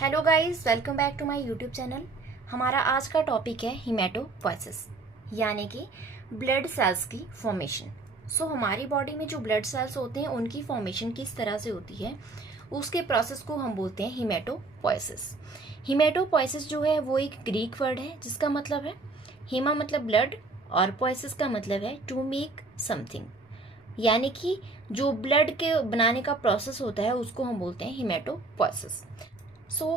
Hello guys, welcome back to my YouTube channel. हमारा आज का टॉपिक है हीमेटोपोइसिस, यानी कि ब्लड सेल्स की फॉर्मेशन। हमारी बॉडी में जो ब्लड सेल्स होते हैं उनकी फॉर्मेशन किस तरह से होती है, उसके प्रोसेस को हम बोलते हैं हीमेटोपोइसिस। हीमेटोपोइसिस जो है वो एक ग्रीक वर्ड है जिसका मतलब है हीमा मतलब ब्लड और पोइसिस का मतलब है टू मेक समथिंग, यानी कि जो ब्लड के बनाने का प्रोसेस होता है उसको हम बोलते हैं हीमेटोपोइसिस।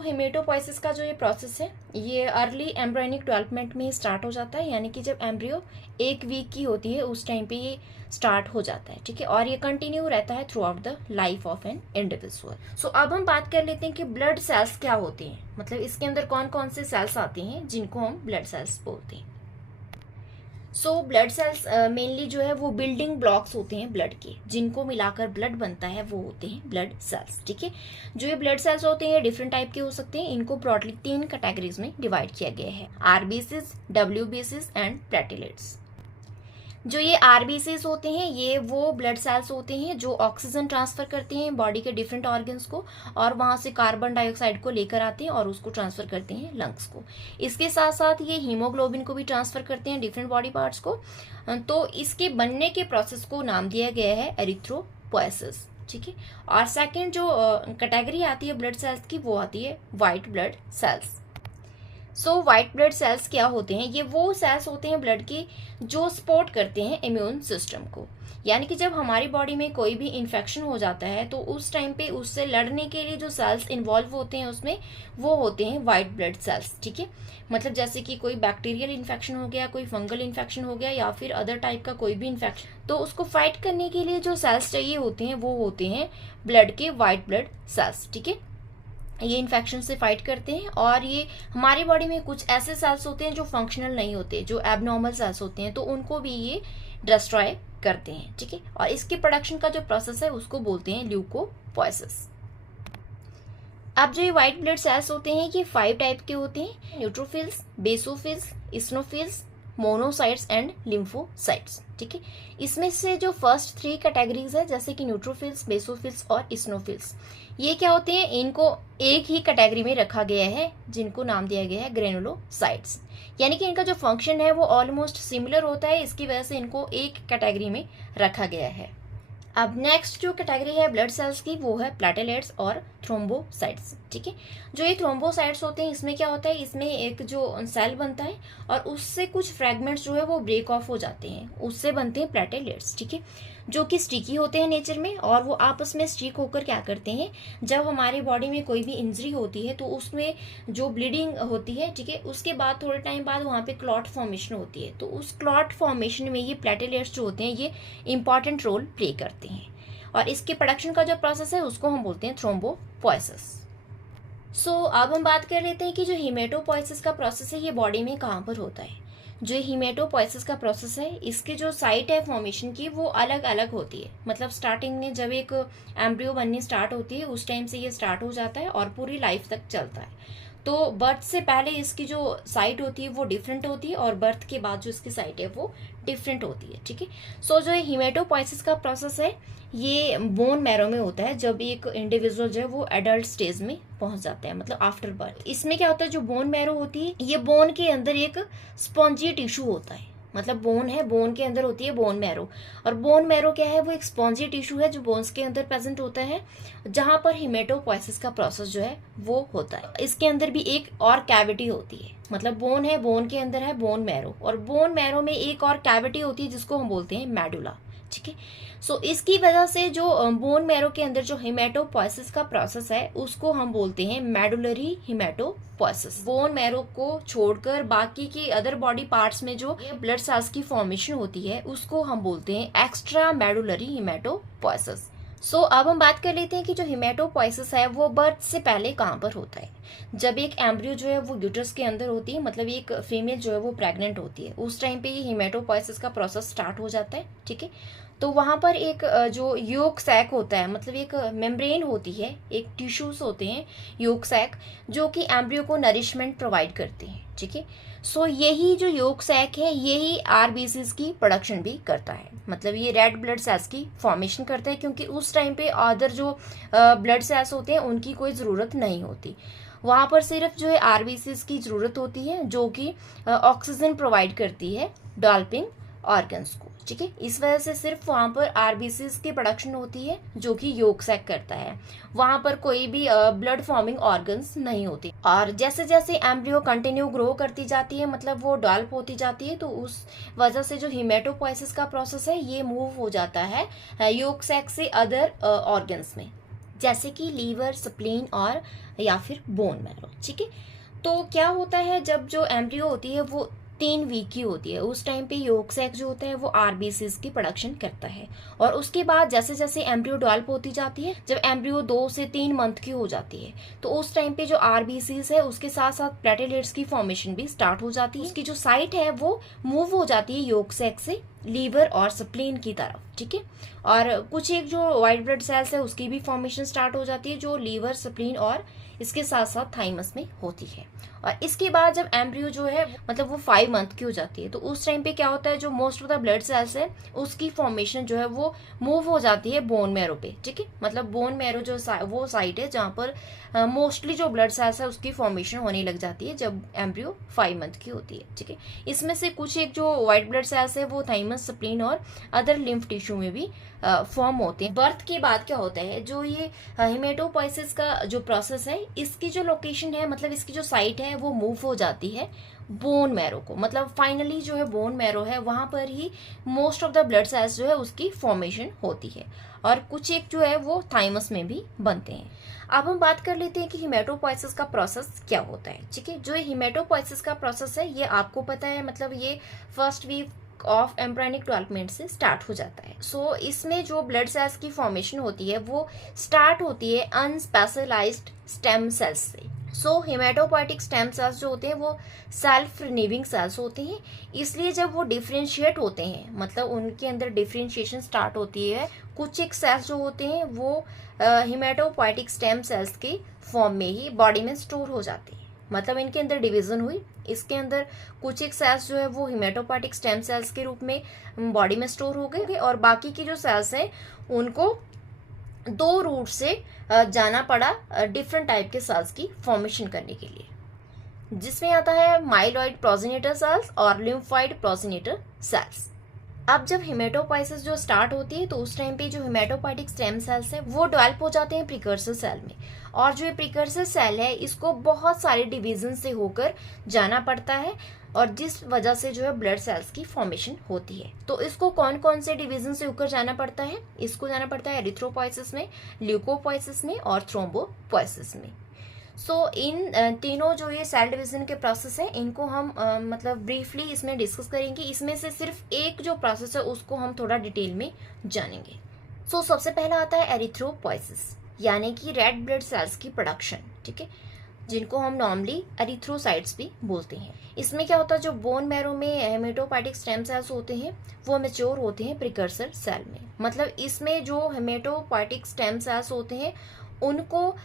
हीमेटोपोइसिस का जो ये प्रोसेस है ये अर्ली एम्ब्रियोनिक डेवलपमेंट में स्टार्ट हो जाता है, यानी कि जब एम्ब्रियो 1 वीक की होती है उस टाइम पे ये स्टार्ट हो जाता है, ठीक है। और ये कंटिन्यू रहता है through out the life of an individual. अब हम बात कर लेते हैं कि ब्लड सेल्स क्या होते हैं, मतलब इसके अंदर कौन कौन से सेल्स आते हैं जिनको हम ब्लड सेल्स बोलते हैं। ब्लड सेल्स मेनली जो है वो बिल्डिंग ब्लॉक्स होते हैं ब्लड के, जिनको मिलाकर ब्लड बनता है वो होते हैं ब्लड सेल्स, ठीक है। जो ये ब्लड सेल्स होते हैं डिफरेंट टाइप के हो सकते हैं। इनको ब्रॉडली 3 कैटेगरीज में डिवाइड किया गया है: आरबीसीज, डब्ल्यूबीसीज एंड प्लेटलेट्स। जो ये आरबीसीज होते हैं ये वो ब्लड सेल्स होते हैं जो ऑक्सीजन ट्रांसफर करते हैं बॉडी के डिफरेंट ऑर्गन्स को, और वहां से कार्बन डाइऑक्साइड को लेकर आते हैं और उसको ट्रांसफर करते हैं लंग्स को। इसके साथ साथ ये हीमोग्लोबिन को भी ट्रांसफर करते हैं डिफरेंट बॉडी पार्ट्स को। तो इसके बनने के प्रोसेस को नाम दिया गया है एरिथ्रोपोएसिस, ठीक है। और सेकेंड जो कैटेगरी आती है ब्लड सेल्स की वो आती है white blood cells. White blood cells क्या होते हैं? ये वो सेल्स होते हैं ब्लड के जो सपोर्ट करते हैं इम्यून सिस्टम को, यानी कि जब हमारी बॉडी में कोई भी इन्फेक्शन हो जाता है तो उस टाइम पे उससे लड़ने के लिए जो सेल्स इन्वॉल्व होते हैं उसमें वो होते हैं व्हाइट ब्लड सेल्स, ठीक है। मतलब जैसे कि कोई बैक्टीरियल इन्फेक्शन हो गया, कोई फंगल इन्फेक्शन हो गया या फिर अदर टाइप का कोई भी इन्फेक्शन, तो उसको फाइट करने के लिए जो सेल्स चाहिए होते हैं वो होते हैं ब्लड के व्हाइट ब्लड सेल्स, ठीक है। ये इन्फेक्शन से फाइट करते हैं। और ये हमारी बॉडी में कुछ ऐसे सेल्स होते हैं जो फंक्शनल नहीं होते, जो एबनॉर्मल सेल्स होते हैं, तो उनको भी ये डिस्ट्रॉय करते हैं, ठीक है। और इसके प्रोडक्शन का जो प्रोसेस है उसको बोलते हैं ल्यूकोपोइसिस। अब जो ये व्हाइट ब्लड सेल्स होते हैं ये 5 टाइप के होते हैं: neutrophils, basophils, इस्नोफिल्स, monocytes and lymphocytes, ठीक है। इसमें से जो फर्स्ट 3 कैटेगरीज है जैसे कि न्यूट्रोफिल्स, बेसोफिल्स और इस्नोफिल्स, ये क्या होते हैं? इनको एक ही कैटेगरी में रखा गया है जिनको नाम दिया गया है ग्रेनुलोसाइट्स, यानी कि इनका जो फंक्शन है वो ऑलमोस्ट सिमिलर होता है, इसकी वजह से इनको एक कैटेगरी में रखा गया है। अब नेक्स्ट जो कैटेगरी है ब्लड सेल्स की वो है प्लेटलेट्स और थ्रोम्बोसाइट्स, ठीक है। जो ये थ्रोम्बोसाइट्स होते हैं इसमें क्या होता है, इसमें एक जो सेल बनता है और उससे कुछ फ्रेगमेंट्स जो है वो ब्रेक ऑफ हो जाते हैं, उससे बनते हैं प्लेटलेट्स, ठीक है, जो कि स्टिकी होते हैं नेचर में। और वो आपस में स्टिक होकर क्या करते हैं, जब हमारी बॉडी में कोई भी इंजरी होती है तो उसमें जो ब्लीडिंग होती है, ठीक है, उसके बाद थोड़े टाइम बाद वहाँ पे क्लॉट फॉर्मेशन होती है, तो उस क्लॉट फॉर्मेशन में ये प्लेटलेट्स जो होते हैं ये इंपॉर्टेंट रोल प्ले करते हैं। और इसके प्रोडक्शन का जो प्रोसेस है उसको हम बोलते हैं थ्रोम्बोपोइसिस। अब हम बात कर लेते हैं कि जो हीमेटोपोइसिस का प्रोसेस है ये बॉडी में कहाँ पर होता है। जो हीमेटोपोइसिस का प्रोसेस है इसके जो साइट है फॉर्मेशन की वो अलग अलग होती है। मतलब स्टार्टिंग में जब एक एम्ब्रियो बननी स्टार्ट होती है उस टाइम से ये स्टार्ट हो जाता है और पूरी लाइफ तक चलता है। तो बर्थ से पहले इसकी जो साइट होती है वो डिफरेंट होती है और बर्थ के बाद जो इसकी साइट है वो डिफरेंट होती है, ठीक है। जो हीमेटोपोइसिस का प्रोसेस है ये बोन मैरो में होता है जब एक इंडिविजुअल जो है वो एडल्ट स्टेज में पहुंच जाता है, मतलब आफ्टर बर्थ। इसमें क्या होता है, जो बोन मैरो होती है ये बोन के अंदर एक स्पॉन्जी टिश्यू होता है, मतलब बोन है, बोन के अंदर होती है बोन मैरो। और बोन मैरो क्या है, वो एक स्पॉन्जी टिश्यू है जो बोन्स के अंदर प्रेजेंट होता है, जहां पर हीमेटोपोइसिस का प्रोसेस जो है वो होता है। इसके अंदर भी एक और कैविटी होती है, मतलब बोन है, बोन के अंदर है बोन मैरो, और बोन मैरो में एक और कैविटी होती है जिसको हम बोलते हैं मेडुला, ठीक है। इसकी वजह से जो बोन मैरो के अंदर जो हीमेटोपोइसिस का प्रोसेस है उसको हम बोलते हैं मेडुलरी हीमेटोपोइसिस। बोन मैरो को छोड़कर बाकी के अदर बॉडी पार्ट्स में जो ब्लड सेल्स की फॉर्मेशन होती है उसको हम बोलते हैं एक्स्ट्रा मेडुलरी हीमेटोपोइसिस। अब हम बात कर लेते हैं कि जो हीमेटोपोइसिस है वो बर्थ से पहले कहाँ पर होता है। जब एक एम्ब्रियो जो है वो यूट्रस के अंदर होती है, मतलब एक फीमेल जो है वो प्रेग्नेंट होती है, उस टाइम पे ये हीमेटोपोइसिस का प्रोसेस स्टार्ट हो जाता है, ठीक है। तो वहाँ पर एक जो योक सैक होता है, मतलब एक मेम्ब्रेन होती है, एक टिश्यूज होते हैं योक सैक, जो कि एम्ब्रियो को नरिशमेंट प्रोवाइड करते हैं, ठीक है। सो यही जो योक सैक है यही आरबीसीज की प्रोडक्शन भी करता है, मतलब ये रेड ब्लड सेल्स की फॉर्मेशन करता है, क्योंकि उस टाइम पे अदर जो ब्लड सेल्स होते हैं उनकी कोई ज़रूरत नहीं होती। वहाँ पर सिर्फ जो है आरबीसीज की ज़रूरत होती है, जो कि ऑक्सीजन प्रोवाइड करती है डेवलपिंग ऑर्गन्स को, ठीक है। इस वजह से सिर्फ वहाँ पर आरबीसीज की प्रोडक्शन होती है, जो कि योक सैक करता है। वहाँ पर कोई भी ब्लड फॉर्मिंग ऑर्गन्स नहीं होते। और जैसे जैसे एम्ब्रियो कंटिन्यू ग्रो करती जाती है, मतलब वो डेवलप होती जाती है, तो उस वजह से जो हिमेटोपोइसिस का प्रोसेस है ये मूव हो जाता है योक सैक से अदर ऑर्गन्स में, जैसे कि लीवर, स्प्लीन और या फिर बोन मैरो, ठीक है। तो क्या होता है, जब जो एम्ब्रियो होती है वो 3 वीक की होती है, उस टाइम पे योक सैक जो होता है वो आरबीसीज की प्रोडक्शन करता है। और उसके बाद जैसे जैसे एम्ब्रियो डेवलप होती जाती है, जब एम्ब्रियो 2 से 3 मंथ की हो जाती है, तो उस टाइम पे जो आरबीसीज है उसके साथ साथ प्लेटलेट्स की फॉर्मेशन भी स्टार्ट हो जाती है। उसकी जो साइट है वो मूव हो जाती है योक सैक से लीवर और स्प्लीन की तरफ, ठीक है। और कुछ एक जो व्हाइट ब्लड सेल्स है उसकी भी फॉर्मेशन स्टार्ट हो जाती है, जो लीवर, स्प्लीन और इसके साथ साथ थाइमस में होती है। और इसके बाद जब एम्ब्रियो जो है मतलब वो 5 मंथ की हो जाती है, तो उस टाइम पे क्या होता है, जो most of the blood sales है उसकी फॉर्मेशन जो है वो मूव हो जाती है बोन मैरो पे, ठीक है। मतलब बोन मैरो जो वो साइट है जहाँ पर मोस्टली जो ब्लड सेल्स है उसकी फॉर्मेशन होने लग जाती है जब एम्ब्रियो 5 मंथ की होती है, ठीक है। इसमें से कुछ एक जो व्हाइट ब्लड सेल्स है वो थाइमस, स्प्लीन और अदर लिम्फ टिश्यू में भी फॉर्म होते हैं। बर्थ के बाद क्या होता है, जो ये हिमेटोपोइसिस का जो प्रोसेस है इसकी जो लोकेशन है, मतलब इसकी जो साइट है वो मूव हो जाती है बोन मैरो को, मतलब फाइनली जो है बोन मैरो है वहां पर ही most of the blood cells जो है उसकी फॉर्मेशन होती है। और कुछ एक जो है वो थाइमस में भी बनते हैं। अब हम बात कर लेते हैं कि हिमेटोपोइसिस का प्रोसेस क्या होता है, ठीक है। जो हिमेटोपोइसिस का प्रोसेस है ये आपको पता है, मतलब ये first week of embryonic development से स्टार्ट हो जाता है। सो इसमें जो ब्लड सेल्स की फॉर्मेशन होती है वो स्टार्ट होती है अनस्पेशलाइज्ड स्टेम सेल्स से। सो हिमेटोपोइटिक स्टेम सेल्स जो होते हैं वो सेल्फ रिन्यूइंग सेल्स होते हैं, इसलिए जब वो डिफ्रेंशिएट होते हैं, मतलब उनके अंदर डिफ्रेंशिएशन स्टार्ट होती है, कुछ एक सेल्स जो होते हैं वो हिमेटोपोइटिक स्टेम सेल्स के फॉर्म में ही बॉडी में स्टोर हो जाते हैं। मतलब इनके अंदर डिवीजन हुई, इसके अंदर कुछ एक सेल्स जो है वो हिमेटोपोइटिक स्टेम सेल्स के रूप में बॉडी में स्टोर हो गए, और बाकी की जो सेल्स हैं उनको 2 रूट से जाना पड़ा डिफरेंट टाइप के सेल्स की फॉर्मेशन करने के लिए, जिसमें आता है माइलॉइड प्रोजेनिटर सेल्स और लिम्फोइड प्रोजेनिटर सेल्स। अब जब हिमेटोपोइसिस जो स्टार्ट होती है तो उस टाइम पे जो हिमेटोपोइटिक स्टेम सेल्स हैं वो डेवलप हो जाते हैं प्रिकर्सर सेल में, और जो ये प्रिकर्सर सेल है इसको बहुत सारे डिवीजन से होकर जाना पड़ता है, और जिस वजह से जो है ब्लड सेल्स की फॉर्मेशन होती है। तो इसको कौन कौन से डिवीजन से होकर जाना पड़ता है, इसको जाना पड़ता है एरिथ्रोपोइसिस में, ल्यूकोपोइसिस में और थ्रोम्बोपोइसिस में। सो इन तीनों जो ये सेल डिवीजन के प्रोसेस है इनको हम मतलब ब्रीफली इसमें डिस्कस करेंगे। इसमें से सिर्फ एक जो प्रोसेस है उसको हम थोड़ा डिटेल में जानेंगे। सो सबसे पहला आता है एरिथ्रोपोइसिस, यानी कि रेड ब्लड सेल्स की प्रोडक्शन, ठीक है, जिनको हम नॉर्मली एरिथ्रोसाइट्स भी बोलते हैं। इसमें क्या होता है, जो बोन मैरो में हेमेटोपोइटिक स्टेम सेल्स होते हैं वो मैच्योर होते हैं प्रिकर्सर सेल में। मतलब इसमें जो हेमेटोपोइटिक स्टेम सेल्स होते हैं उनको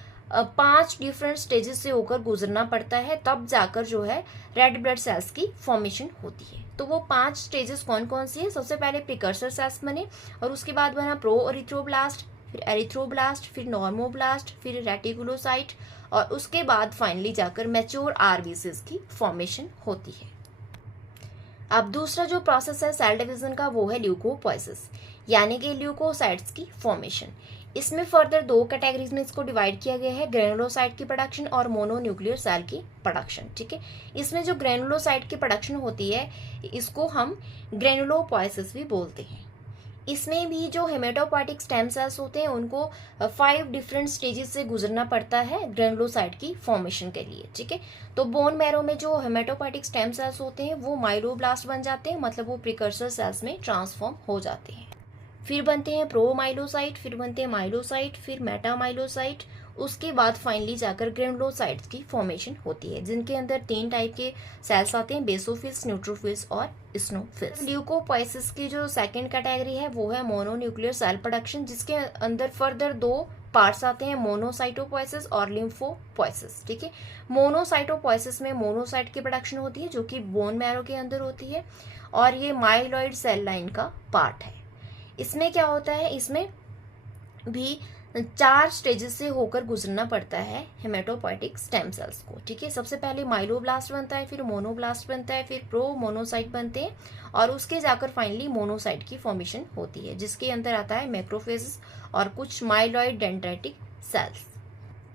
5 डिफरेंट स्टेजेस से होकर गुजरना पड़ता है, तब जाकर जो है रेड ब्लड सेल्स की फॉर्मेशन होती है। तो वो 5 स्टेजेस कौन कौन सी है, सबसे पहले प्रिकर्सर सेल्स बने, और उसके बाद बना प्रो एरिथ्रोब्लास्ट, फिर एरिथ्रोब्लास्ट, फिर नॉर्मोब्लास्ट, फिर रेटिकुलोसाइट, और उसके बाद फाइनली जाकर मैच्योर आरबीसीज की फॉर्मेशन होती है। अब दूसरा जो प्रोसेस है सेल डिवीजन का वो है ल्यूकोपोइसिस, यानी कि ल्यूकोसाइट्स की फॉर्मेशन। इसमें फर्दर 2 कैटेगरीज में इसको डिवाइड किया गया है, ग्रेनुलोसाइट की प्रोडक्शन और मोनोन्यूक्लियर सेल की प्रोडक्शन, ठीक है। इसमें जो ग्रेनुलोसाइट की प्रोडक्शन होती है इसको हम ग्रेनुलोपोइसिस भी बोलते हैं। इसमें भी जो हेमेटोपोइटिक स्टेम सेल्स होते हैं उनको 5 डिफरेंट स्टेजेस से गुजरना पड़ता है ग्रेनुलोसाइट की फॉर्मेशन के लिए, ठीक है। तो बोन मैरो में जो हेमेटोपोइटिक स्टेम सेल्स होते हैं वो माइलोब्लास्ट बन जाते हैं, मतलब वो प्रिकर्सर सेल्स में ट्रांसफॉर्म हो जाते हैं। फिर बनते हैं प्रोमाइलोसाइट, फिर बनते हैं माइलोसाइट, फिर मेटामाइलोसाइट, उसके बाद फाइनली जाकर ग्रेनुलोसाइट्स की फॉर्मेशन होती है, जिनके अंदर 3 टाइप के सेल्स आते हैं, बेसोफिल्स, न्यूट्रोफिल्स और स्नोफिल्स। ल्यूकोपोइसिस की जो सेकंड कैटेगरी है वो है मोनोन्यूक्लियर सेल प्रोडक्शन, जिसके अंदर फर्दर 2 पार्ट्स आते हैं, मोनोसाइटोपोइसिस और लिम्फोपोइसिस। ठीक है, मोनोसाइटोपोइसिस में मोनोसाइट की प्रोडक्शन होती है जो कि बोन मैरो के अंदर होती है, और ये माइलॉइड सेल लाइन का पार्ट है। इसमें क्या होता है, इसमें भी 4 स्टेजेस से होकर गुजरना पड़ता है हेमेटोपोइटिक स्टेम सेल्स को। ठीक है, सबसे पहले माइलोब्लास्ट बनता है, फिर मोनोब्लास्ट बनता है, फिर प्रो मोनोसाइट बनते हैं, और उसके जाकर फाइनली मोनोसाइट की फॉर्मेशन होती है, जिसके अंदर आता है मैक्रोफेजेस और कुछ माइलॉइड डेंड्राइटिक सेल्स।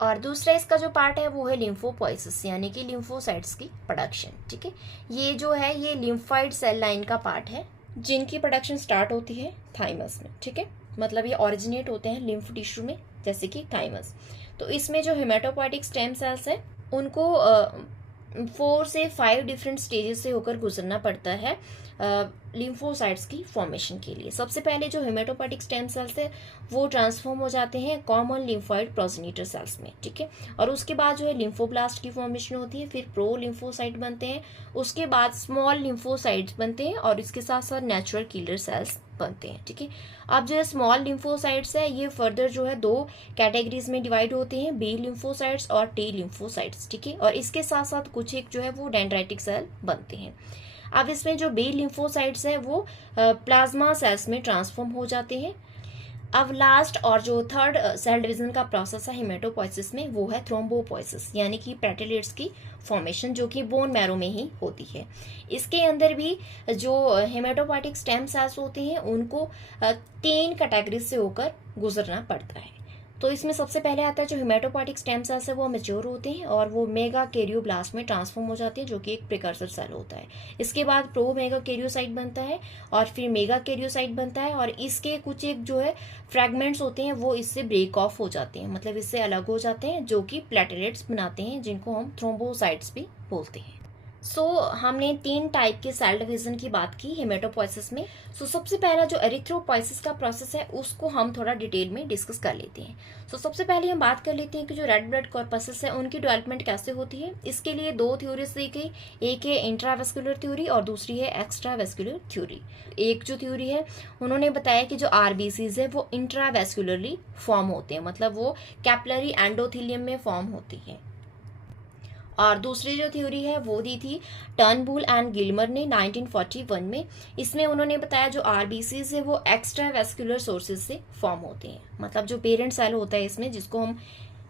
और दूसरा इसका जो पार्ट है वो है लिम्फोपोइसिस, यानी कि लिम्फोसाइट्स की प्रोडक्शन। ठीक है, ये जो है ये लिम्फाइड सेल लाइन का पार्ट है, जिनकी प्रोडक्शन स्टार्ट होती है थाइमस में। ठीक है, मतलब ये ओरिजिनेट होते हैं लिम्फ टिश्यू में, जैसे कि थाइमस। तो इसमें जो हेमेटोपोइटिक स्टेम सेल्स है उनको 4 से 5 डिफरेंट स्टेजेस से होकर गुजरना पड़ता है लिम्फोसाइट्स की फॉर्मेशन के लिए। सबसे पहले जो हेमेटोपोइटिक स्टेम सेल्स है वो ट्रांसफॉर्म हो जाते हैं कॉमन लिम्फोइड प्रोजेनिटर सेल्स में। ठीक है, और उसके बाद जो है लिम्फोब्लास्ट की फॉर्मेशन होती है, फिर प्रो लिम्फोसाइट बनते हैं, उसके बाद स्मॉल लिम्फोसाइट्स बनते हैं, और इसके साथ साथ नेचुरल किलर सेल्स बनते हैं। ठीक है, अब जो है स्मॉल लिम्फोसाइट्स है ये फर्दर जो है 2 कैटेगरीज में डिवाइड होते हैं, बी लिम्फोसाइट्स और टी लिम्फोसाइट्स। ठीक है, और इसके साथ साथ कुछ एक जो है वो डेंड्राइटिक सेल बनते हैं। अब इसमें जो बी लिम्फोसाइट्स है वो प्लाज्मा सेल्स में ट्रांसफॉर्म हो जाते हैं। अब लास्ट और जो थर्ड सेल डिवीजन का प्रोसेस है हेमेटोपोइसिस में वो है थ्रोम्बोपोइसिस, यानी कि प्लेटलेट्स की फॉर्मेशन, जो कि बोन मैरो में ही होती है। इसके अंदर भी जो हेमेटोपोइटिक स्टेम सेल्स होते हैं उनको 3 कैटेगरीज से होकर गुजरना पड़ता है। तो इसमें सबसे पहले आता है जो हेमेटोपोइटिक स्टेम सेल्स है वो मैच्योर होते हैं और वो मेगा कैरियोब्लास्ट में ट्रांसफॉर्म हो जाते हैं, जो कि एक प्रिकर्सर सेल होता है। इसके बाद प्रो मेगा कैरियोसाइट बनता है और फिर मेगा कैरियोसाइट बनता है, और इसके कुछ एक जो है फ्रैगमेंट्स होते हैं वो इससे ब्रेक ऑफ हो जाते हैं, मतलब इससे अलग हो जाते हैं, जो कि प्लेटलेट्स बनाते हैं, जिनको हम थ्रोम्बोसाइट्स भी बोलते हैं। हमने 3 टाइप के सेल डिवीजन की बात की हेमेटोपोइसिस में। सबसे पहला जो एरिथ्रोपोइसिस का प्रोसेस है उसको हम थोड़ा डिटेल में डिस्कस कर लेते हैं। सबसे पहले हम बात कर लेते हैं कि जो रेड ब्लड कॉर्पसेस है उनकी डेवलपमेंट कैसे होती है। इसके लिए 2 थ्योरीज दी गई, एक है इंट्रावेस्कुलर थ्योरी और दूसरी है एक्स्ट्रावेस्कुलर थ्योरी। एक जो थ्योरी है उन्होंने बताया कि जो आरबीसीज है वो इंट्रावेस्कुलरली फॉर्म होते हैं, मतलब वो कैपिलरी एंडोथेलियम में फॉर्म होती है। और दूसरी जो थ्योरी है वो दी थी टर्नबुल एंड गिलमर ने 1941 में। इसमें उन्होंने बताया जो आरबीसीज है वो एक्स्ट्रा वेस्कुलर सोर्सेज से फॉर्म होते हैं, मतलब जो पेरेंट सेल होता है इसमें, जिसको हम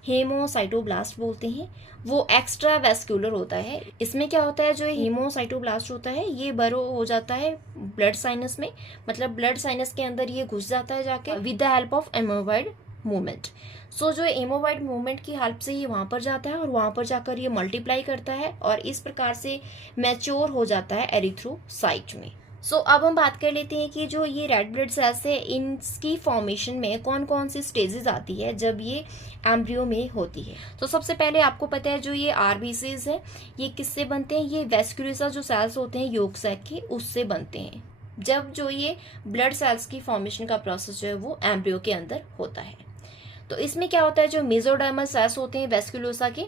हेमोसाइटोब्लास्ट बोलते हैं, वो एक्स्ट्रा वेस्कुलर होता है। इसमें क्या होता है, जो हेमोसाइटोब्लास्ट होता है ये बरो हो जाता है ब्लड साइनस में, मतलब ब्लड साइनस के अंदर ये घुस जाता है जाके with the help of amoeboid movement. जो एमोवाइड मूवमेंट की हेल्प से ये वहां पर जाता है और वहां पर जाकर ये मल्टीप्लाई करता है और इस प्रकार से मैच्योर हो जाता है एरिथ्रोसाइट में। अब हम बात कर लेते हैं कि जो ये रेड ब्लड सेल्स है इनकी फॉर्मेशन में कौन कौन सी स्टेजेस आती है जब ये एम्ब्रियो में होती है। सबसे पहले आपको पता है जो ये आरबीसीज है ये किससे बनते हैं, ये वेस्कुलर जो सेल्स होते हैं यॉर्क सैक के, उससे बनते हैं। जब जो ये ब्लड सेल्स की फॉर्मेशन का प्रोसेस जो है वो एम्ब्रियो के अंदर होता है, तो इसमें क्या होता है, जो मेसोडर्मल सेल्स होते हैं वेस्कुलोसा के,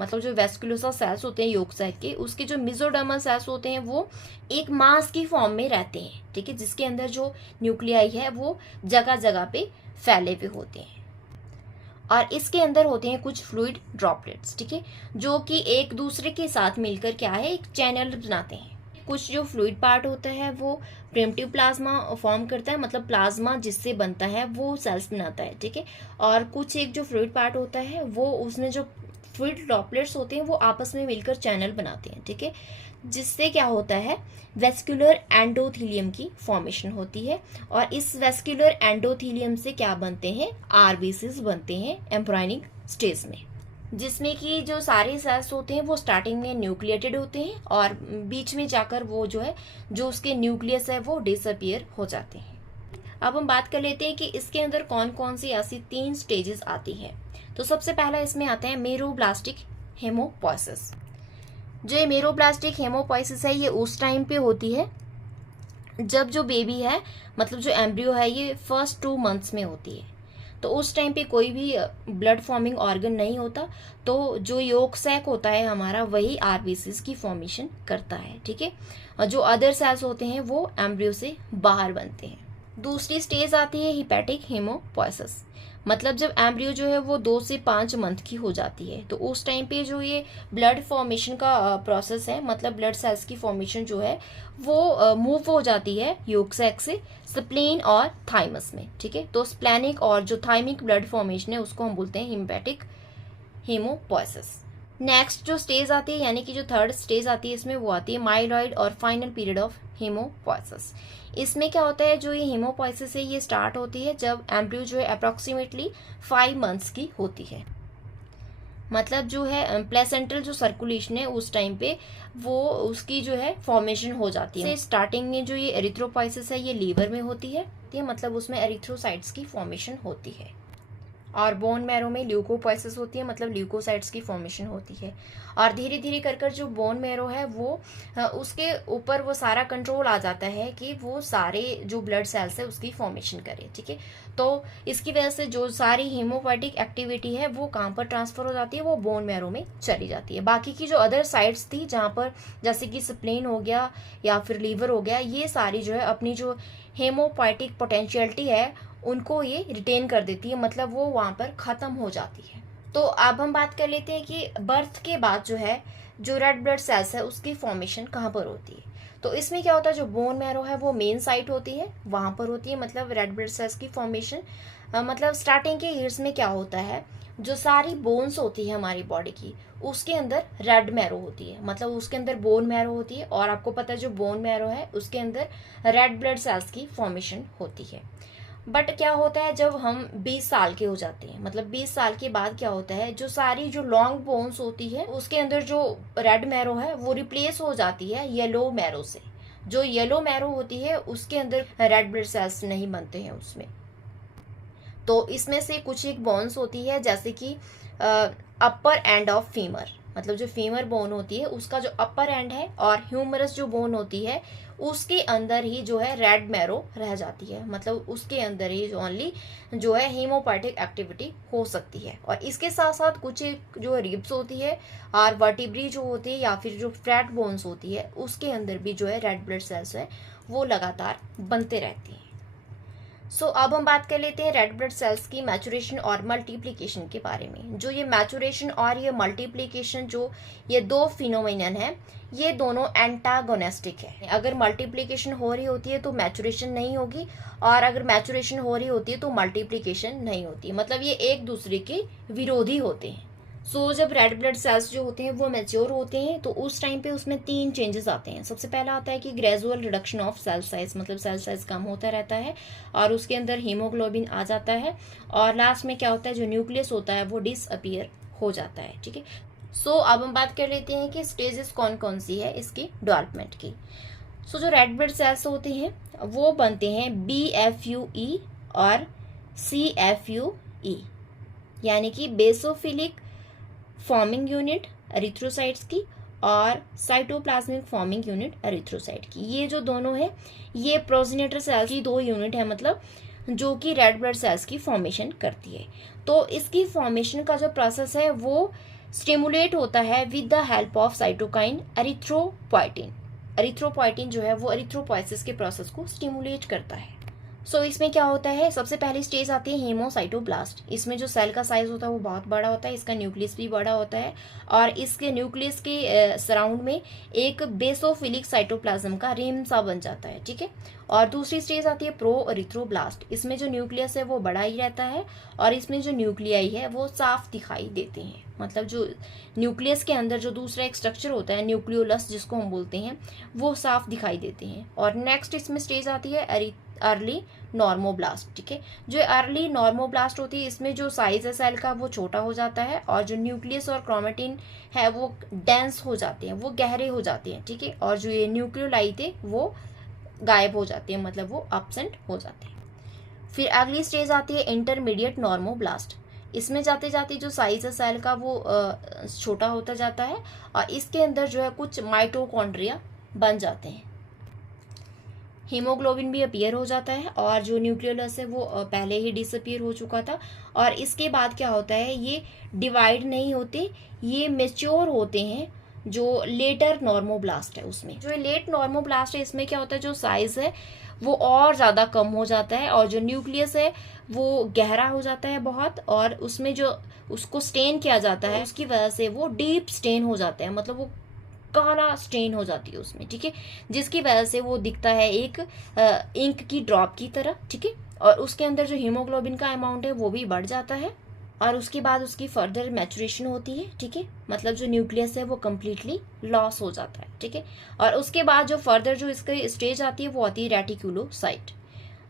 मतलब जो वेस्कुलोसा सेल्स होते हैं यॉर्क सैक के, उसके जो मेसोडर्मल सेल्स होते हैं वो एक मास की फॉर्म में रहते हैं। ठीक है, जिसके अंदर जो न्यूक्लियाई है वो जगह जगह पे फैले हुए होते हैं और इसके अंदर होते हैं कुछ फ्लूइड ड्रॉपलेट्स। ठीक है, जो कि एक दूसरे के साथ मिलकर क्या है, एक चैनल बनाते हैं। कुछ जो फ्लूइड पार्ट होता है वो प्रिमिटिव प्लाज्मा फॉर्म करता है, मतलब प्लाज्मा जिससे बनता है वो सेल्स बनाता है। ठीक है, और कुछ एक जो फ्लूइड पार्ट होता है वो उसमें जो फ्लूइड ड्रॉपलेट्स होते हैं वो आपस में मिलकर चैनल बनाते हैं। ठीक है, जिससे क्या होता है, वेस्कुलर एंडोथेलियम की फॉर्मेशन होती है और इस वेस्कुलर एंडोथेलियम से क्या बनते हैं, आरबीसीज बनते हैं एम्ब्रायनिक स्टेज में, जिसमें कि जो सारे सेल्स होते हैं वो स्टार्टिंग में न्यूक्लिएटेड होते हैं और बीच में जाकर वो जो है जो उसके न्यूक्लियस है वो डिसअपियर हो जाते हैं। अब हम बात कर लेते हैं कि इसके अंदर कौन कौन सी ऐसी 3 स्टेजेस आती हैं। सबसे पहला इसमें आता है मेरोब्लास्टिक हेमोपोइसिस। जो मेरोब्लास्टिक हेमोपोइसिस है ये उस टाइम पे होती है जब जो बेबी है, मतलब जो एम्ब्रियो है, ये फर्स्ट 2 मंथ्स में होती है। तो उस टाइम पे कोई भी ब्लड फॉर्मिंग ऑर्गन नहीं होता, तो जो योक सैक होता है हमारा वही आरबीसीज की फॉर्मेशन करता है, ठीक है। और जो अदर सेल्स होते हैं वो एम्ब्रियो से बाहर बनते हैं। दूसरी स्टेज आती है हिपैटिक हेमोपोइसिस। मतलब जब एम्ब्रियो जो है वो 2 से 5 मंथ की हो जाती है, तो उस टाइम पे जो ये ब्लड फॉर्मेशन का प्रोसेस है, मतलब ब्लड सेल्स की फॉर्मेशन जो है वो मूव हो जाती है योक सैक से स्प्लीन और थाइमस में, ठीक है। तो स्प्लेनिक और जो थाइमिक ब्लड फॉर्मेशन है उसको हम बोलते हैं हिपैटिक हेमोपोइसिस। नेक्स्ट जो स्टेज आती है, यानी कि जो थर्ड स्टेज आती है, इसमें वो आती है माइलॉइड और फाइनल पीरियड ऑफ हेमोपोइसिस। इसमें क्या होता है, जो ये हेमोपोइसिस है ये स्टार्ट होती है जब एम्ब्रियो जो है अप्रोक्सीमेटली 5 मंथ्स की होती है। मतलब जो है प्लेसेंटल जो सर्कुलेशन है उस टाइम पे वो उसकी जो है फॉर्मेशन हो जाती है। स्टार्टिंग में जो ये एरिथ्रोपोइसिस है ये लीवर में होती है, मतलब उसमें एरिथ्रोसाइट्स की फॉर्मेशन होती है। और बोन मैरो में ल्यूकोपोइसिस होती है, मतलब ल्यूकोसाइट्स की फॉर्मेशन होती है। और धीरे धीरे कर जो बोन मैरो है वो उसके ऊपर वो सारा कंट्रोल आ जाता है कि वो सारे जो ब्लड सेल्स है उसकी फॉर्मेशन करे, ठीक है। तो इसकी वजह से जो सारी हेमोपोइटिक एक्टिविटी है वो कहाँ पर ट्रांसफर हो जाती है, वो बोन मैरो में चली जाती है। बाकी की जो अदर साइट्स थी जहाँ पर जैसे कि स्प्लेन हो गया या फिर लीवर हो गया, ये सारी जो है अपनी जो हेमोपोइटिक पोटेंशियलिटी है उनको ये रिटेन कर देती है, मतलब वो वहाँ पर ख़त्म हो जाती है। तो अब हम बात कर लेते हैं कि बर्थ के बाद जो है जो रेड ब्लड सेल्स है उसकी फॉर्मेशन कहाँ पर होती है। तो इसमें क्या होता है, जो बोन मैरो है वो मेन साइट होती है, वहाँ पर होती है मतलब रेड ब्लड सेल्स की फॉर्मेशन। मतलब स्टार्टिंग के ईयर्स में क्या होता है, जो सारी बोन्स होती है हमारी बॉडी की उसके अंदर रेड मैरो होती है, मतलब उसके अंदर बोन मैरो होती है। और आपको पता है जो बोन मैरो है उसके अंदर रेड ब्लड सेल्स की फॉर्मेशन होती है। बट क्या होता है जब हम 20 साल के हो जाते हैं, मतलब 20 साल के बाद क्या होता है, जो सारी जो लॉन्ग बोन्स होती है उसके अंदर जो रेड मैरो है वो रिप्लेस हो जाती है येलो मैरो से। जो येलो मैरो होती है उसके अंदर रेड ब्लड सेल्स नहीं बनते हैं उसमें। तो इसमें से कुछ एक बोन्स होती है जैसे कि अपर एंड ऑफ फीमर, मतलब जो फीमर बोन होती है उसका जो अपर एंड है, और ह्यूमरस जो बोन होती है उसके अंदर ही जो है रेड मैरो रह जाती है, मतलब उसके अंदर ही ओनली जो है हेमोपोइटिक एक्टिविटी हो सकती है। और इसके साथ साथ कुछ एक जो रिब्स होती है और वर्टिब्री जो होती है या फिर जो फ्लैट बोन्स होती है उसके अंदर भी जो है रेड ब्लड सेल्स है वो लगातार बनते रहती हैं। सो अब हम बात कर लेते हैं रेड ब्लड सेल्स की मैचुरेशन और मल्टीप्लिकेशन के बारे में। जो ये मैचुरेशन और ये मल्टीप्लिकेशन जो ये दो फिनोमिनन है ये दोनों एंटागोनिस्टिक है। अगर मल्टीप्लिकेशन हो रही होती है तो मैचुरेशन नहीं होगी, और अगर मैचुरेशन हो रही होती है तो मल्टीप्लिकेशन नहीं होती, मतलब ये एक दूसरे के विरोधी होते हैं। जब रेड ब्लड सेल्स जो होते हैं वो मैच्योर होते हैं तो उस टाइम पे उसमें 3 चेंजेस आते हैं। सबसे पहला आता है कि gradual reduction of cell size, मतलब सेल साइज कम होता रहता है और उसके अंदर हीमोग्लोबिन आ जाता है। और लास्ट में क्या होता है, जो न्यूक्लियस होता है वो डिसअपियर हो जाता है, ठीक है। अब हम बात कर लेते हैं कि स्टेजेस कौन कौन सी है इसकी डेवलपमेंट की। जो रेड ब्लड सेल्स होते हैं वो बनते हैं BFUE और CFUE, यानी कि बेसोफिलिक फॉर्मिंग यूनिट एरिथ्रोसाइट्स की और साइटोप्लाज्मिक फॉर्मिंग यूनिट एरिथ्रोसाइट की। ये जो दोनों है ये प्रोजेनेटर सेल्स की 2 यूनिट है, मतलब जो कि रेड ब्लड सेल्स की फॉर्मेशन करती है। तो इसकी फॉर्मेशन का जो प्रोसेस है वो स्टिमुलेट होता है with the help of cytokine erythropoietin. Erythropoietin जो है वो एरिथ्रोपोइसिस के प्रोसेस को स्टिमुलेट करता है। इसमें क्या होता है, सबसे पहली स्टेज आती है हेमोसाइटोब्लास्ट। इसमें जो सेल का साइज होता है वो बहुत बड़ा होता है, इसका न्यूक्लियस भी बड़ा होता है और इसके न्यूक्लियस के सराउंड में एक बेसोफिलिक साइटोप्लाज्म का रिम सा बन जाता है, ठीक है। और दूसरी स्टेज आती है प्रो एरिथ्रोब्लास्ट। इसमें जो न्यूक्लियस है वो बड़ा ही रहता है और इसमें जो न्यूक्लियाई है वो साफ दिखाई देते हैं, मतलब जो न्यूक्लियस के अंदर जो दूसरा एक स्ट्रक्चर होता है न्यूक्लियोलस जिसको हम बोलते हैं वो साफ दिखाई देते हैं। और नेक्स्ट इसमें स्टेज आती है अर्ली नॉर्मोब्लास्ट, ठीक है। जो अर्ली नॉर्मोब्लास्ट होती है इसमें जो साइज है सेल का वो छोटा हो जाता है और जो न्यूक्लियस और क्रोमेटिन है वो डेंस हो जाते हैं, वो गहरे हो जाते हैं, ठीक है। और जो ये न्यूक्लियोलाई थे वो गायब हो जाते हैं, मतलब वो एब्सेंट हो जाते हैं। फिर अगली स्टेज आती है इंटरमीडिएट नॉर्मोब्लास्ट। इसमें जाते जाते जो साइज है सेल का वो छोटा होता जाता है और इसके अंदर जो है कुछ माइटोकॉन्ड्रिया बन जाते हैं। हीमोग्लोबिन भी अपीयर हो जाता है और जो न्यूक्लियोलस है वो पहले ही डिसअपीयर हो चुका था। और इसके बाद क्या होता है, ये डिवाइड नहीं होते, ये मेच्योर होते हैं। जो लेटर नॉर्मोब्लास्ट है उसमें, जो लेट नॉर्मोब्लास्ट है इसमें क्या होता है, जो साइज है वो और ज़्यादा कम हो जाता है और जो न्यूक्लियस है वो गहरा हो जाता है बहुत, और उसमें जो उसको स्टेन किया जाता है उसकी वजह से वो डीप स्टेन हो जाता है, मतलब वो काला स्टेन हो जाती है उसमें, ठीक है, जिसकी वजह से वो दिखता है एक इंक की ड्रॉप की तरह, ठीक है। और उसके अंदर जो हीमोग्लोबिन का अमाउंट है वो भी बढ़ जाता है और उसके बाद उसकी फर्दर मैचुरेशन होती है, ठीक है, मतलब जो न्यूक्लियस है वो कम्प्लीटली लॉस हो जाता है, ठीक है। और उसके बाद जो फर्दर जो इसकी स्टेज आती है वो आती है रेटिक्यूलोसाइट,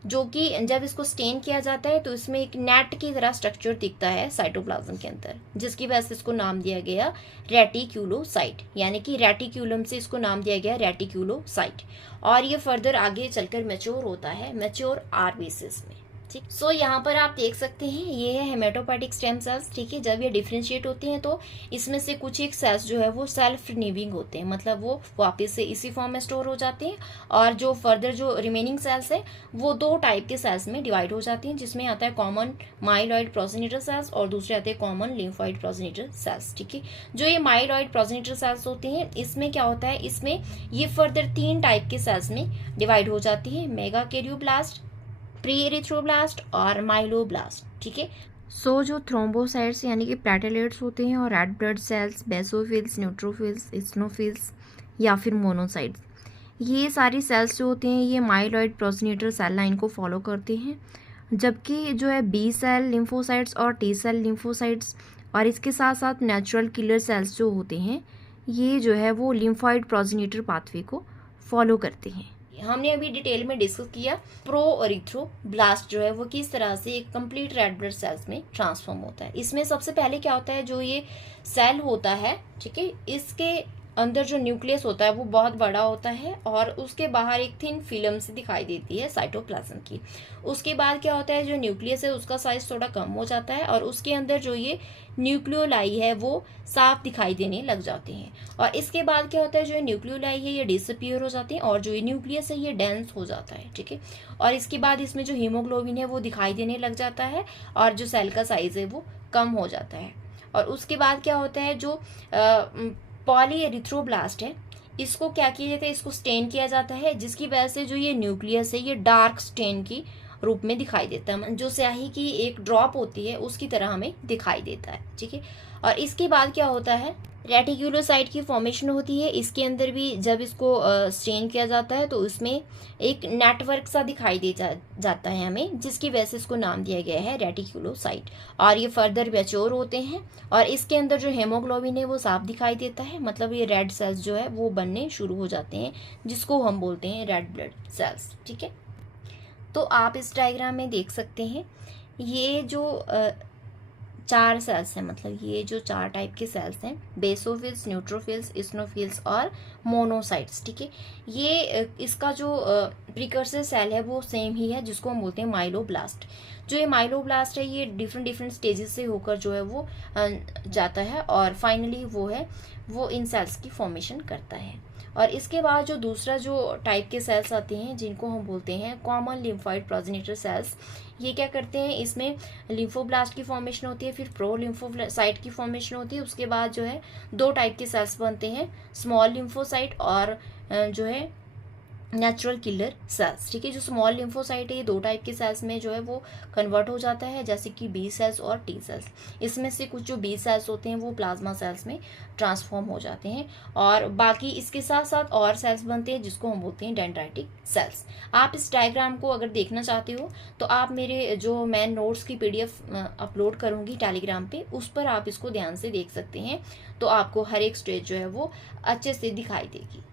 जो कि जब इसको स्टेन किया जाता है तो इसमें एक नेट की तरह स्ट्रक्चर दिखता है साइटोप्लाज्म के अंदर, जिसकी वजह से इसको नाम दिया गया रेटिक्यूलोसाइट, यानी कि रेटिक्यूलम से इसको नाम दिया गया रेटिक्यूलोसाइट। और ये फर्दर आगे चलकर मैच्योर होता है मैच्योर आरबीसीज में, ठीक। सो यहाँ पर आप देख सकते हैं ये है हेमेटोपोइटिक स्टेम सेल्स, ठीक है। जब ये डिफ्रेंशिएट होते हैं तो इसमें से कुछ एक सेल्स जो है वो सेल्फ रिन्यूइंग होते हैं, मतलब वो वापस से इसी फॉर्म में स्टोर हो जाते हैं। और जो फर्दर जो रिमेनिंग सेल्स है वो दो टाइप के सेल्स में डिवाइड हो जाती हैं, जिसमें आता है कॉमन माइलॉइड प्रोजेनिटर सेल्स और दूसरे आते हैं कॉमन लिम्फोइड प्रोजेनिटर सेल्स, ठीक है। जो ये माइलॉइड प्रोजेनिटर सेल्स होते हैं इसमें क्या होता है, इसमें ये फर्दर 3 टाइप के सेल्स में डिवाइड हो जाती है, मेगाकैरियोब्लास्ट, प्री एरिथ्रोब्लास्ट और माइलोब्लास्ट, ठीक है। सो जो थ्रोम्बोसाइट्स यानी कि प्लेटलेट्स होते हैं और red blood cells, basophils, neutrophils, इस्नोफिल्स या फिर मोनोसाइट्स, ये सारी सेल्स जो होते हैं ये माइलॉइड प्रोजेनिटर सेल लाइन को फॉलो करते हैं। जबकि जो है बी सेल लिम्फोसाइट्स और टी सेल लिम्फोसाइट्स और इसके साथ साथ नेचुरल किलर सेल्स जो होते हैं ये जो है वो लिम्फॉइड प्रोजेनिटर पाथवे को फॉलो करते हैं। हमने अभी डिटेल में डिस्कस किया प्रो एरिथ्रोब्लास्ट जो है वो किस तरह से एक कंप्लीट रेड ब्लड सेल्स में ट्रांसफॉर्म होता है। इसमें सबसे पहले क्या होता है, जो ये सेल होता है, ठीक है, इसके अंदर जो न्यूक्लियस होता है वो बहुत बड़ा होता है और उसके बाहर एक थिन फिल्म से दिखाई देती है साइटोप्लाज्म की। उसके बाद क्या होता है, जो न्यूक्लियस है उसका साइज थोड़ा कम हो जाता है और उसके अंदर जो ये न्यूक्लियोलाई है वो साफ दिखाई देने लग जाते हैं। और इसके बाद क्या होता है, जो न्यूक्लियोलाई है ये डिसअपीयर हो जाते हैं और जो ये न्यूक्लियस है ये डेंस हो जाता है, ठीक है। और इसके बाद इसमें जो हीमोग्लोबिन है वो दिखाई देने लग जाता है और जो सेल का साइज है वो कम हो जाता है। और उसके बाद क्या होता है, जो पॉली एरिथ्रोब्लास्ट है इसको क्या किया जाता है, इसको स्टेन किया जाता है, जिसकी वजह से जो ये न्यूक्लियस है ये डार्क स्टेन की रूप में दिखाई देता है, जो स्याही की एक ड्रॉप होती है उसकी तरह हमें दिखाई देता है, ठीक है। और इसके बाद क्या होता है, रेटिक्यूलोसाइट की फॉर्मेशन होती है। इसके अंदर भी जब इसको स्टेन किया जाता है तो उसमें एक नेटवर्क सा दिखाई दे जाता है हमें, जिसकी वजह से इसको नाम दिया गया है रेटिक्यूलोसाइट। और ये फर्दर मैच्योर होते हैं और इसके अंदर जो हेमोग्लोबिन है वो साफ दिखाई देता है, मतलब ये रेड सेल्स जो है वो बनने शुरू हो जाते हैं, जिसको हम बोलते हैं रेड ब्लड सेल्स, ठीक है। तो आप इस डायग्राम में देख सकते हैं ये जो 4 सेल्स हैं, मतलब ये जो 4 टाइप के सेल्स हैं, बेसोफिल्स, न्यूट्रोफिल्स, इस्नोफिल्स और मोनोसाइट्स, ठीक है। ये इसका जो प्रिकर्सर सेल है वो सेम ही है, जिसको हम बोलते हैं माइलोब्लास्ट। जो ये माइलोब्लास्ट है ये डिफरेंट स्टेजेस से होकर जो है वो जाता है और फाइनली वो इन सेल्स की फॉर्मेशन करता है। और इसके बाद जो दूसरा जो टाइप के सेल्स आते हैं जिनको हम बोलते हैं कॉमन लिम्फोइड प्रोजेनिटर सेल्स, ये क्या करते हैं, इसमें लिम्फोब्लास्ट की फॉर्मेशन होती है, फिर प्रो लिम्फोसाइट की फॉर्मेशन होती है। उसके बाद जो है 2 टाइप के सेल्स बनते हैं, स्मॉल लिम्फोसाइट और जो है नेचुरल किलर सेल्स, ठीक है। जो स्मॉल लिम्फोसाइट है ये 2 टाइप के सेल्स में जो है वो कन्वर्ट हो जाता है, जैसे कि बी सेल्स और टी सेल्स। इसमें से कुछ जो बी सेल्स होते हैं वो प्लाज्मा सेल्स में ट्रांसफॉर्म हो जाते हैं और बाकी इसके साथ साथ और सेल्स बनते हैं जिसको हम बोलते हैं डेंड्राइटिक सेल्स। आप इस डायग्राम को अगर देखना चाहते हो तो आप मेरे जो मैं नोट्स की PDF अपलोड करूँगी टेलीग्राम पे, उस पर आप इसको ध्यान से देख सकते हैं, तो आपको हर एक स्टेज जो है वो अच्छे से दिखाई देगी।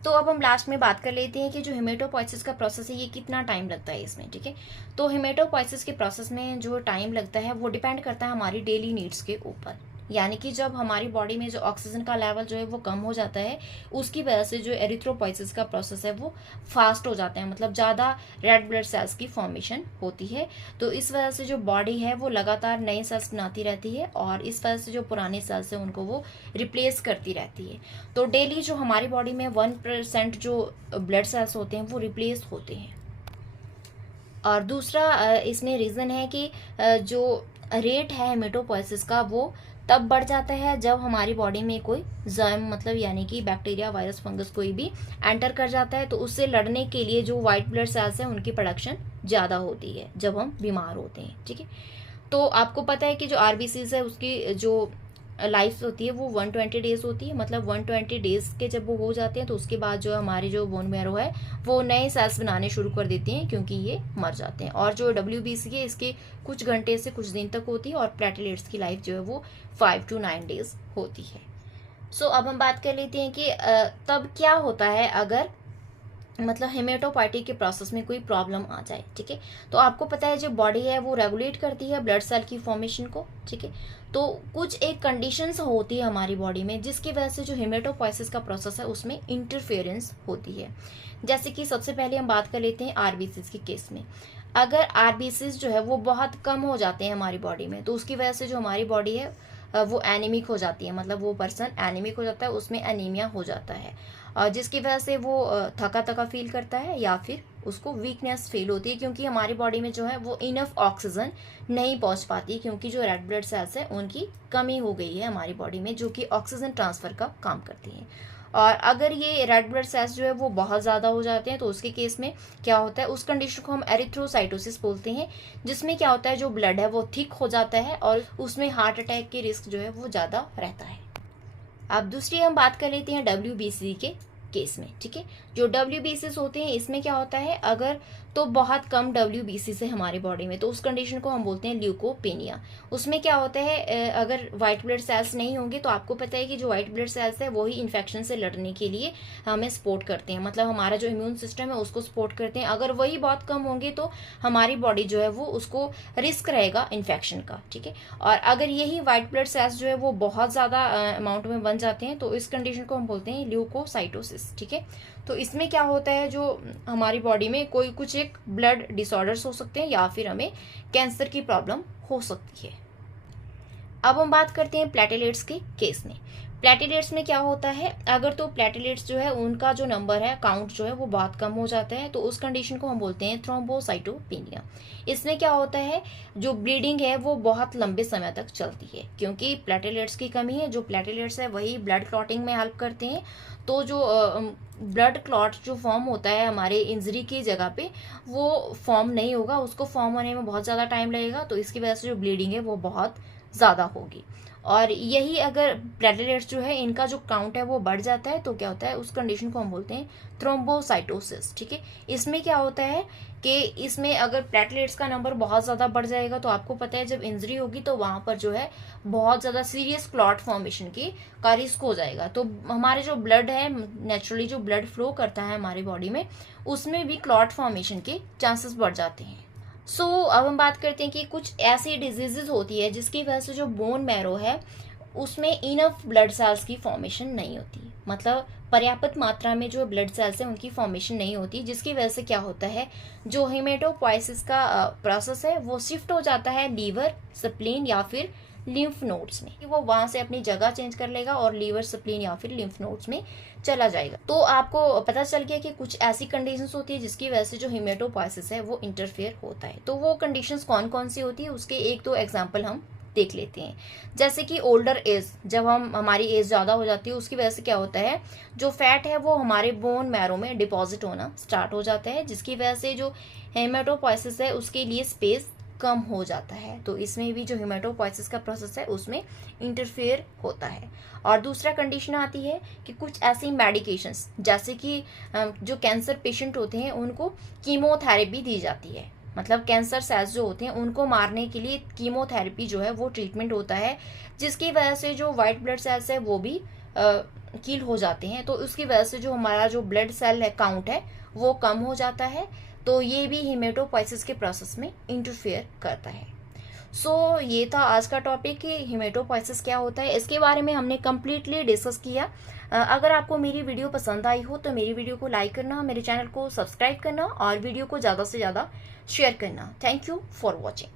तो अब हम लास्ट में बात कर लेते हैं कि जो हेमेटोपोइसिस का प्रोसेस है ये कितना टाइम लगता है इसमें, ठीक है। तो हेमेटोपोइसिस के प्रोसेस में जो टाइम लगता है वो डिपेंड करता है हमारी डेली नीड्स के ऊपर। यानी कि जब हमारी बॉडी में जो ऑक्सीजन का लेवल जो है वो कम हो जाता है, उसकी वजह से जो एरिथ्रोपोइसिस का प्रोसेस है वो फास्ट हो जाता है, मतलब ज़्यादा रेड ब्लड सेल्स की फॉर्मेशन होती है। तो इस वजह से जो बॉडी है वो लगातार नए सेल्स बनाती रहती है और इस वजह से जो पुराने सेल्स हैं उनको वो रिप्लेस करती रहती है। तो डेली जो हमारी बॉडी में 1% जो ब्लड सेल्स होते हैं वो रिप्लेस होते हैं। और दूसरा इसमें रीज़न है कि जो रेट है हेमेटोपोइसिस का वो तब बढ़ जाता है जब हमारी बॉडी में कोई जर्म, मतलब यानी कि बैक्टीरिया, वायरस, फंगस कोई भी एंटर कर जाता है, तो उससे लड़ने के लिए जो वाइट ब्लड सेल्स हैं उनकी प्रोडक्शन ज़्यादा होती है जब हम बीमार होते हैं। ठीक है, तो आपको पता है कि जो आरबीसीज है उसकी जो लाइफ होती है वो 120 डेज होती है, मतलब 120 डेज के जब वो हो जाते हैं तो उसके बाद जो हमारे जो बोन मैरो है वो नए सेल्स बनाने शुरू कर देती हैं, क्योंकि ये मर जाते हैं। और जो WBC है इसके कुछ घंटे से कुछ दिन तक होती है और प्लेटलेट्स की लाइफ जो है वो 5 to 9 डेज होती है। सो अब हम बात कर लेते हैं कि तब क्या होता है अगर मतलब हेमेटोपाइटी के प्रोसेस में कोई प्रॉब्लम आ जाए। ठीक है, तो आपको पता है जो बॉडी है वो रेगुलेट करती है ब्लड सेल की फॉर्मेशन को। ठीक है, तो कुछ एक कंडीशंस होती है हमारी बॉडी में जिसकी वजह से जो हेमेटोपोइसिस का प्रोसेस है उसमें इंटरफेरेंस होती है। जैसे कि सबसे पहले हम बात कर लेते हैं आरबीसीज के केस में। अगर आरबीसीज जो है वो बहुत कम हो जाते हैं हमारी बॉडी में, तो उसकी वजह से जो हमारी बॉडी है वो एनीमिक हो जाती है, मतलब वो पर्सन एनीमिक हो जाता है, उसमें एनीमिया हो जाता है, जिसकी वजह से वो थका थका फील करता है या फिर उसको वीकनेस फील होती है, क्योंकि हमारी बॉडी में जो है वो इनफ ऑक्सीजन नहीं पहुंच पाती, क्योंकि जो रेड ब्लड सेल्स है उनकी कमी हो गई है हमारी बॉडी में, जो कि ऑक्सीजन ट्रांसफर का काम करती हैं। और अगर ये रेड ब्लड सेल्स जो है वो बहुत ज़्यादा हो जाते हैं तो उसके केस में क्या होता है, उस कंडीशन को हम एरिथ्रोसाइटोसिस बोलते हैं, जिसमें क्या होता है जो ब्लड है वो थिक हो जाता है और उसमें हार्ट अटैक के रिस्क जो है वो ज़्यादा रहता है। अब दूसरी हम बात कर लेते हैं WBC के केस में। ठीक है, जो WBCs होते हैं इसमें क्या होता है, अगर तो बहुत कम WBCs है हमारी बॉडी में तो उस कंडीशन को हम बोलते हैं ल्यूकोपेनिया। उसमें क्या होता है, अगर वाइट ब्लड सेल्स नहीं होंगे तो आपको पता है कि जो वाइट ब्लड सेल्स है वही इन्फेक्शन से लड़ने के लिए हमें सपोर्ट करते हैं, मतलब हमारा जो इम्यून सिस्टम है उसको सपोर्ट करते हैं। अगर वही बहुत कम होंगे तो हमारी बॉडी जो है वो उसको रिस्क रहेगा इन्फेक्शन का। ठीक है, और अगर यही वाइट ब्लड सेल्स जो है वो बहुत ज़्यादा अमाउंट में बन जाते हैं तो इस कंडीशन को हम बोलते हैं ल्यूकोसाइटोसिस। ठीक है, तो इसमें क्या होता है, जो हमारी बॉडी में कोई कुछ एक ब्लड डिसऑर्डर्स हो सकते हैं या फिर हमें कैंसर की प्रॉब्लम हो सकती है। अब हम बात करते हैं प्लेटलेट्स के केस में। प्लेटलेट्स में क्या होता है, अगर तो प्लेटलेट्स जो है उनका जो नंबर है, काउंट जो है वो बहुत कम हो जाता है, तो उस कंडीशन को हम बोलते हैं थ्रोम्बोसाइटोपेनिया। इसमें क्या होता है, जो ब्लीडिंग है वो बहुत लंबे समय तक चलती है, क्योंकि प्लेटलेट्स की कमी है। जो प्लेटलेट्स है वही ब्लड क्लॉटिंग में हेल्प करते हैं, तो जो ब्लड क्लॉट जो फॉर्म होता है हमारे इंजरी की जगह पे वो फॉर्म नहीं होगा, उसको फॉर्म होने में बहुत ज़्यादा टाइम लगेगा, तो इसकी वजह से जो ब्लीडिंग है वो बहुत ज़्यादा होगी। और यही अगर प्लेटलेट्स जो है इनका जो काउंट है वो बढ़ जाता है तो क्या होता है, उस कंडीशन को हम बोलते हैं थ्रोम्बोसाइटोसिस। ठीक है, इसमें क्या होता है कि इसमें अगर प्लेटलेट्स का नंबर बहुत ज़्यादा बढ़ जाएगा तो आपको पता है जब इंजरी होगी तो वहाँ पर जो है बहुत ज़्यादा सीरियस क्लॉट फॉर्मेशन की का रिस्क हो जाएगा। तो हमारे जो ब्लड है, नेचुरली जो ब्लड फ्लो करता है हमारी बॉडी में, उसमें भी क्लॉट फॉर्मेशन के चांसेस बढ़ जाते हैं। सो अब हम बात करते हैं कि कुछ ऐसी डिजीजेज होती है जिसकी वजह से जो बोन मैरो है उसमें इनफ ब्लड सेल्स की फॉर्मेशन नहीं होती, मतलब पर्याप्त मात्रा में जो ब्लड सेल्स हैं उनकी फॉर्मेशन नहीं होती, जिसकी वजह से क्या होता है, जो हेमेटोपोइसिस का प्रोसेस है वो शिफ्ट हो जाता है लीवर, स्प्लीन या फिर लिम्फ नोड्स में। वो वहां से अपनी जगह चेंज कर लेगा और लीवर, स्प्लीन या फिर लिम्फ नोड्स में चला जाएगा। तो आपको पता चल गया कि कुछ ऐसी कंडीशंस होती है जिसकी वजह से जो हेमेटोपोइसिस है वो इंटरफेयर होता है। तो वो कंडीशंस कौन कौन सी होती है उसके एक दो एग्जाम्पल हम देख लेते हैं। जैसे कि ओल्डर एज, जब हमारी एज ज़्यादा हो जाती है उसकी वजह से क्या होता है, जो फैट है वो हमारे बोन मैरो में डिपॉजिट होना स्टार्ट हो जाता है, जिसकी वजह से जो हेमेटोपोइसिस है उसके लिए स्पेस कम हो जाता है। तो इसमें भी जो हेमेटोपोइसिस का प्रोसेस है उसमें इंटरफेयर होता है। और दूसरा कंडीशन आती है कि कुछ ऐसी मेडिकेशंस, जैसे कि जो कैंसर पेशेंट होते हैं उनको कीमोथेरेपी दी जाती है, मतलब कैंसर सेल्स जो होते हैं उनको मारने के लिए कीमोथेरेपी जो है वो ट्रीटमेंट होता है, जिसकी वजह से जो वाइट ब्लड सेल्स है वो भी किल हो जाते हैं। तो उसकी वजह से जो हमारा जो ब्लड सेल है काउंट है वो कम हो जाता है। तो ये भी हेमेटोपोइसिस के प्रोसेस में इंटरफेयर करता है। सो ये था आज का टॉपिक कि हीमेटोपोइसिस क्या होता है। इसके बारे में हमने कम्प्लीटली डिस्कस किया। अगर आपको मेरी वीडियो पसंद आई हो तो मेरी वीडियो को लाइक करना, मेरे चैनल को सब्सक्राइब करना और वीडियो को ज़्यादा से ज़्यादा शेयर करना। Thank you for watching.